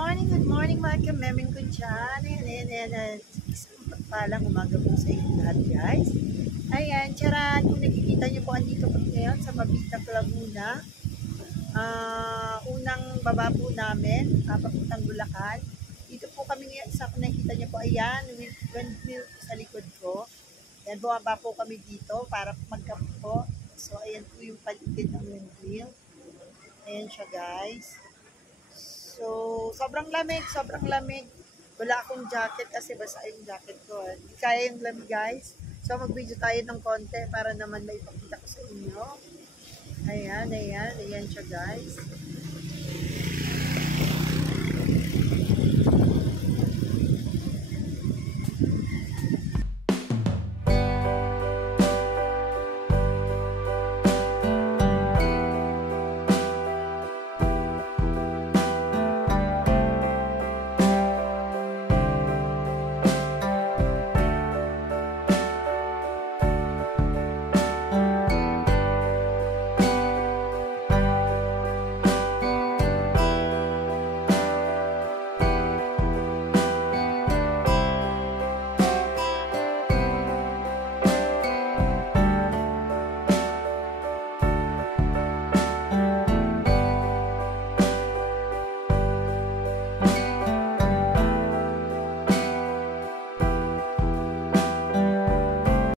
good morning mga kameming ko dyan. Ayan. Isang pagpalang umaga po sa inyo lahat guys. Ayan, charan, kung nakikita niyo po, andito po ngayon sa Mabitag, Laguna. Unang baba po namin, papuntang Bulacan. Dito po kami ngayon, sa kung nakikita niyo po, ayan, windmill sa likod ko. Ayan, bumaba po kami dito para magkape po. So, ayan po yung paligid ng windmill. Ayan siya guys. So, sobrang lamig. Wala akong jacket kasi basa yung jacket ko. Hindi kaya yung lamig, guys. So, mag-video tayo ng konti para naman maipakita ko sa inyo. Ayan siya, guys.